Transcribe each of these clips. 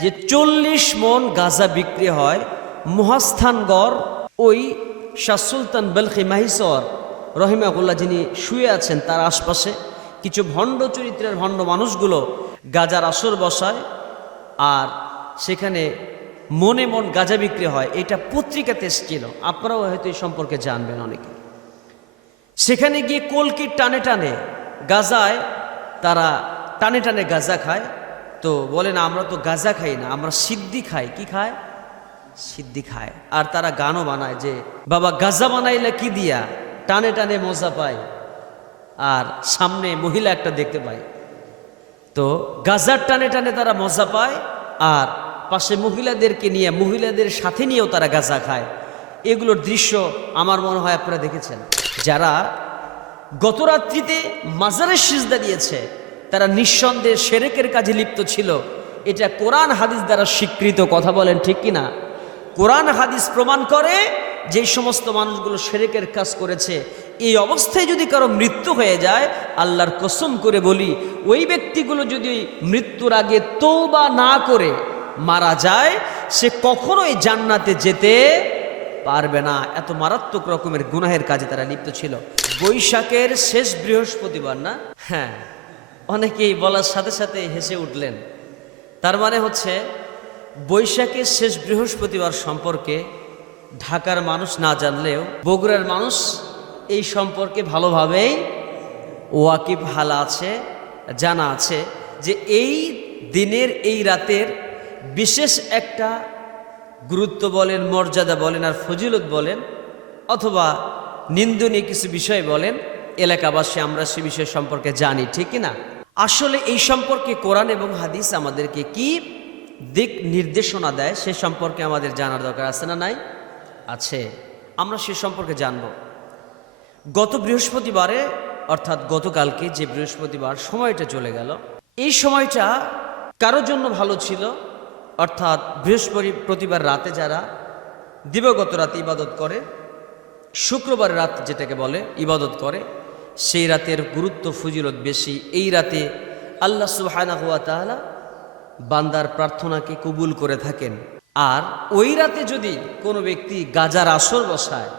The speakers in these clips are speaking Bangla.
যে 40 মন গাঁজা বিক্রি হয় মহাস্থানগড় ওই শাহ সুলতান বলখি মাহিসর রহিমাহুল্লাহ যিনি শুয়ে আছেন তার আশপাশে কিছু ভণ্ড চরিত্রের ভণ্ড মানুষগুলো গাঁজার আসর বসায় আর সেখানে মনে মন গাঁজা বিক্রি হয়। এটা পত্রিকাতে এসেছিল, আপনারাও হয়তো এই সম্পর্কে জানবেন অনেকে। সেখানে গিয়ে কলকির টানে টানে গাঁজায় তারা টানে টানে গাঁজা খায়। তো বলে না আমরা তো গাঁজা খাই না, আমরা সিদ্ধি খাই। কি খায়? সিদ্ধি খায়। আর তারা গানও বানায় যে বাবা গাঁজা বানাইলে কি দিয়া টানে টানে মজা পায়। আর সামনে মহিলা একটা দেখতে পায়, তো গাঁজার টানে টানে তারা মজা পায় আর পাশে মহিলাদেরকে নিয়ে মহিলাদের সাথে নিয়েও তারা গাঁজা খায়। এগুলোর দৃশ্য আমার মনে হয় আপনারা দেখেছেন। যারা গত রাত্রিতে মাজারের সিজদা দিয়েছে তারা নিঃসন্দেহে শিরকের কাজে লিপ্ত ছিল। এটা কোরআন হাদিস দ্বারা স্বীকৃত। কথা বলেন ঠিক কিনা? কোরআন হাদিস প্রমাণ করে যে সমস্ত মানুষগুলো শিরকের কাজ করেছে, এই অবস্থায় যদি কারো মৃত্যু হয়ে যায়, আল্লাহর কসম করে বলি ওই ব্যক্তিগুলো যদি মৃত্যুর আগে তওবা না করে মারা যায়, সে কখনোই জান্নাতে যেতে পারবে না। এত মারাত্মক রকমের গুনাহের কাজে তারা লিপ্ত ছিল। বৈশাখের শেষ বৃহস্পতিবার না? হ্যাঁ, অনেকেই বলার সাথে সাথে হেসে উঠলেন। তার মানে হচ্ছে বৈশাখের শেষ বৃহস্পতিবার সম্পর্কে ঢাকার মানুষ না জানলেও বগুড়ার মানুষ এই সম্পর্কে ভালোভাবেই ওয়াকিফ হালা আছে, জানা আছে যে এই দিনের এই রাতের বিশেষ একটা গুরুত্ব বলেন, মর্যাদা বলেন আর ফজিলত বলেন অথবা নিন্দনীয় কিছু বিষয় বলেন, এলাকাবাসী আমরা সে বিষয় সম্পর্কে জানি, ঠিক না? আসলে এই সম্পর্কে কোরআন এবং হাদিস আমাদেরকে কি দিক নির্দেশনা দেয় সে সম্পর্কে আমাদের জানার দরকার আছে না নাই? আছে। আমরা সে সম্পর্কে জানব। গত বৃহস্পতিবারে অর্থাৎ গতকালকে যে বৃহস্পতিবার সময়টা চলে গেল, এই সময়টা কারোর জন্য ভালো ছিল। অর্থাৎ বৃহস্পতিবার রাতে যারা দিবাগত রাতে ইবাদত করে, শুক্রবার রাত যেটাকে বলে ইবাদত করে, সেই রাতের গুরুত্ব ফজিলত বেশি। এই রাতে আল্লাহ সুবহানাহু ওয়া তাআলা বান্দার প্রার্থনাকে কবুল করে থাকেন। আর ওই রাতে যদি কোনো ব্যক্তি গাজার আসর বসায়,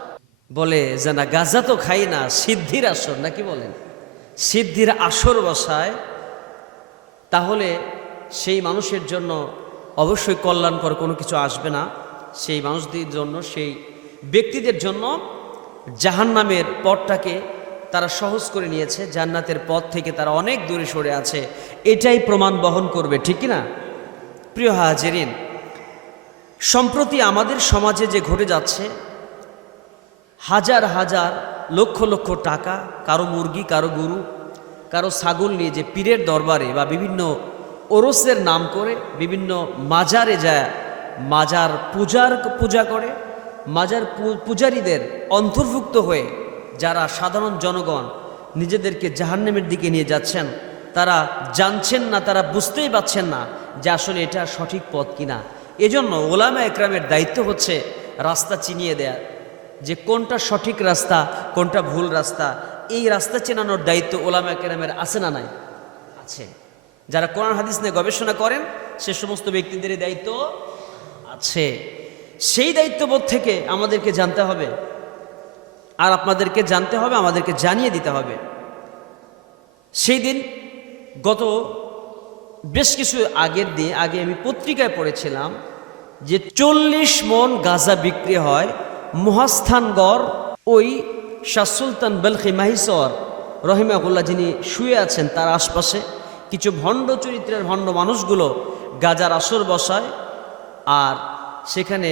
বলে যে না গাজা তো খাই না, সিদ্ধির আসর নাকি বলেন, সিদ্ধির আসর বসায়, তাহলে সেই মানুষের জন্য অবশ্যই কল্যাণকর কোনো কিছু আসবে না। সেই মানুষদের জন্য, সেই ব্যক্তিদের জন্য জাহান্নামের পথটাকে তারা সহজ করে নিয়েছে, জান্নাতের পথ থেকে তারা অনেক দূরে সরে আছে। এটাই প্রমাণ বহন করবে, ঠিক না? প্রিয় হাজিরিন, সম্প্রতি আমাদের সমাজে যে ঘটে যাচ্ছে, হাজার হাজার লক্ষ লক্ষ টাকা কারো মুরগি, কারো গরু, কারো ছাগল নিয়ে যে পীরের দরবারে বা বিভিন্ন ওরসের নাম করে বিভিন্ন মাজারে যায়, মাজার পূজা করে, মাজার পূজারীদের অন্তর্ভুক্ত হয়ে যারা সাধারণ জনগণ নিজেদেরকে জাহান্নামের দিকে নিয়ে যাচ্ছেন, তারা জানছেন না, তারা বুঝতেই পারছেন না যে আসলে এটা সঠিক পথ কিনা। এজন্য ওলামা একরামের দায়িত্ব হচ্ছে রাস্তা চিনিয়ে দেয়া, যে কোনটা সঠিক রাস্তা কোনটা ভুল রাস্তা। এই রাস্তা চেনানোর দায়িত্ব ওলামা একরামের আছে না নাই? আছে। যারা কোরআন হাদিস নিয়ে গবেষণা করেন সে সমস্ত ব্যক্তিদেরই দায়িত্ব আছে। সেই দায়িত্ববোধ থেকে আমাদেরকে জানতে হবে, আর আপনাদেরকে জানতে হবে, আমাদেরকে জানিয়ে দিতে হবে। সেই দিন গত বেশ কিছু আগে আমি পত্রিকায় পড়েছিলাম যে 40 মন গাঁজা বিক্রি হয় মহাস্থানগড় ওই শাহ সুলতান বলখি মাহিসর রহিমাহুল্লাহ যিনি শুয়ে আছেন তার আশপাশে কিছু ভণ্ড চরিত্রের ভণ্ড মানুষগুলো গাঁজার আসর বসায় আর সেখানে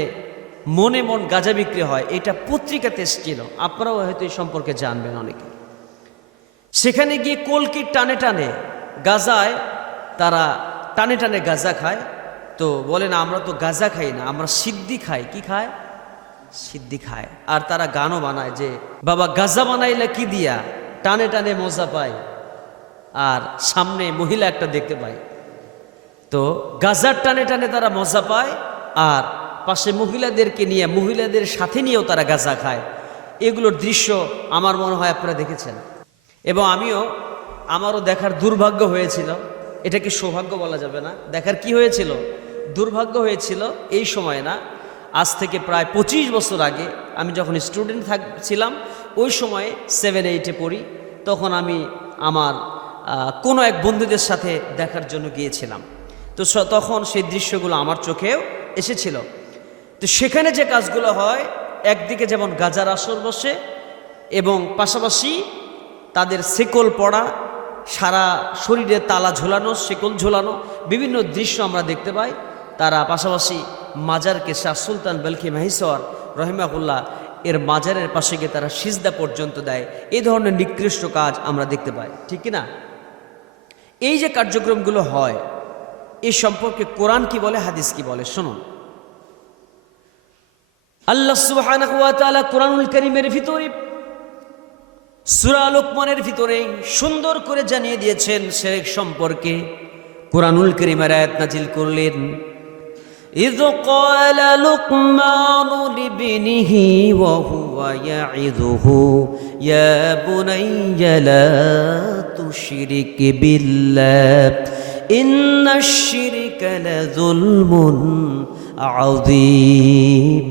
মনে মন গাঁজা বিক্রি হয়। এটা পত্রিকাতে এসেছিল, আপনারাও হয়তো এই সম্পর্কে জানবেন অনেকে। সেখানে গিয়ে কলকির টানে টানে গাঁজায় তারা টানে টানে গাঁজা খায়। তো বলে না আমরা তো গাঁজা খাই না, আমরা সিদ্ধি খাই। কি খায়? সিদ্ধি খায়। আর তারা গানও বানায় যে বাবা গাঁজা বানাইলে কি দিয়া টানে টানে মজা পায়। আর সামনে মহিলা একটা দেখতে পায়, তো গাঁজার টানে টানে তারা মজা পায় আর পাশে মহিলাদেরকে নিয়ে মহিলাদের সাথে নিয়েও তারা গাঁজা খায়। এগুলোর দৃশ্য আমার মনে হয় আপনারা দেখেছেন, এবং আমারও দেখার দুর্ভাগ্য হয়েছিল। এটাকে সৌভাগ্য বলা যাবে না, দেখার কি হয়েছিল, দুর্ভাগ্য হয়েছিল এই সময় না, আজ থেকে প্রায় 25 বছর আগে আমি যখন স্টুডেন্ট ছিলাম, ওই সময়ে 7-8-এ পড়ি, তখন আমি আমার কোনো এক বন্ধুদের সাথে দেখার জন্য গিয়েছিলাম। তো তখন সেই দৃশ্যগুলো আমার চোখেও এসেছিল। তো সেখানে যে কাজগুলো হয়, একদিকে যেমন গাজার আসর বসে এবং পাশাপাশি তাদের শেকল পড়া, সারা শরীরে তালা ঝোলানো, শেকল ঝোলানো, বিভিন্ন দৃশ্য আমরা দেখতে পাই। তারা পাশাপাশি মাজারকে শাহ সুলতান বলখি মাহিসর রহিমাহুল্লাহ এর মাজারের পাশে গিয়ে তারা সিজদা পর্যন্ত দেয়। এই ধরনের নিকৃষ্ট কাজ আমরা দেখতে পাই, ঠিক কিনা? এই যে কার্যক্রমগুলো হয়, এই সম্পর্কে কোরআন কি বলে, হাদিস কি বলে, শুনুন। আল্লাহ সুবহানাহু ওয়া তাআলা কোরআনুল কারীমের ভিতরে সূরা লুকমানের ভিতরে সুন্দর করে জানিয়ে দিয়েছেন শিরক সম্পর্কে। কোরআনুল কারীমের আয়াত নাজিল করলেন, ইয ক্বালা লুকমানু লিবনিহি ওয়া হুয়া ইয়াইযুহু ইয়া বুনাইয়া লা তুশরিক বিল্লাহ ইন্নাশ শিরকা লাযুলমুন আযীম।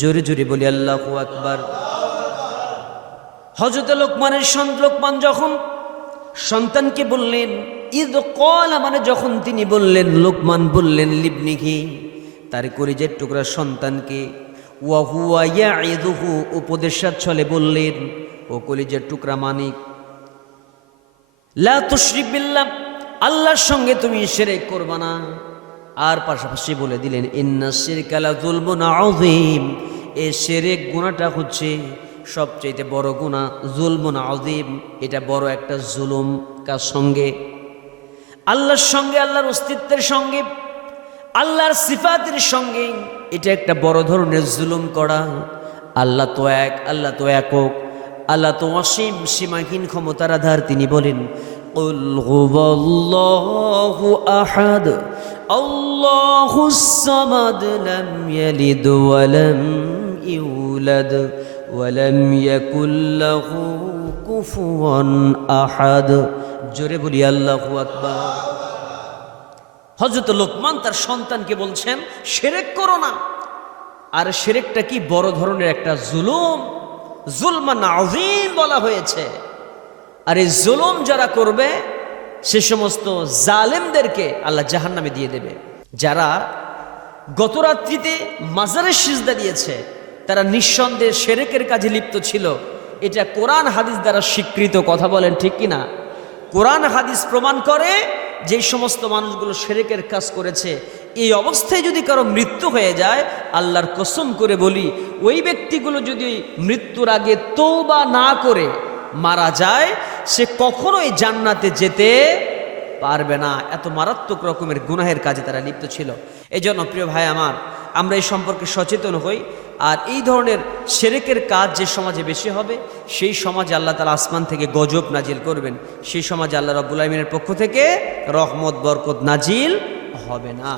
জোরে জোরে বলি আল্লাহু আকবার। হযরত লোকমান যখন সন্তানকে বললেন, ইদ ক্বালা মানে যখন তিনি বললেন, লোকমান বললেন লিবনিহি তার কলিজার টুকরা সন্তানকে, ওয়া হুয়া ইয়াইযুহু উপদেশের ছলে বললেন, ও কলিজার টুকরা মানিক, লা তুশরিক বিল্লাহ আল্লাহর সঙ্গে তুমি শিরক করবা না। আর পাশাপাশি বলে দিলেন, ইন্নাশ শিরকা লাযুলমুন আযীম এই শিরক গুনাহটা হচ্ছে সবচেয়ে বড় গুনাহ, যুলমুন আযীম এটা বড় একটা জুলুম। কার সঙ্গে? আল্লাহর সঙ্গে, আল্লাহর অস্তিত্বের সঙ্গে, আল্লাহর সিফাতের সঙ্গে এটা একটা বড় ধরনের জুলুম করা। আল্লাহ তো এক, আল্লাহ তো একক, আল্লাহ তো অসীম সীমাহীন ক্ষমতার আধার। তিনি বলেন, কুল হুয়াল্লাহু আহাদ আল্লাহুস সামাদ লাম ইয়ালিদ ওয়া লাম ইউলাদ ওয়া লাম ইয়াকুল লাহু কুফুয়ান আহাদ। জোরে বলি আল্লাহু আকবার। হযরত লোকমান তার সন্তানকে বলছেন, শিরক করো না। আর শিরকটা কি বড় ধরনের একটা জুলুম, যুলমান আযীম বলা হয়েছে। আর এই জুলুম যারা করবে সে সমস্ত জালেমদেরকে আল্লাহ জাহান্নামে দিয়ে দেবে। যারা গত রাত্রিতে মাজারের সিজদা দিয়েছে তারা নিঃসন্দেহে শিরকের কাজে লিপ্ত ছিল। এটা কোরআন হাদিস দ্বারা স্বীকৃত, কথা বলেন ঠিক কিনা? কোরআন হাদিস প্রমাণ করে যে সমস্ত মানুষগুলো শিরকের কাজ করেছে, এই অবস্থায় যদি কারো মৃত্যু হয়ে যায়, আল্লাহর কসম করে বলি, ওই ব্যক্তিগুলো যদি মৃত্যুর আগে তওবা না করে মারা যায়, সে কখনোই জান্নাতে যেতে পারবে না। এত মারাত্মক রকমের গুনাহের কাজে তারা লিপ্ত ছিল। এই জন্য প্রিয় ভাই আমার, আমরা এই সম্পর্কে সচেতন হই। আর এই ধরনের শিরকের কাজ যে সমাজে বেশি হবে, সেই সমাজে আল্লাহ তাআলা আসমান থেকে গজব নাজিল করবেন। সেই সমাজে আল্লাহ রাব্বুল আলামিনের পক্ষ থেকে রহমত বরকত নাজিল হবে না।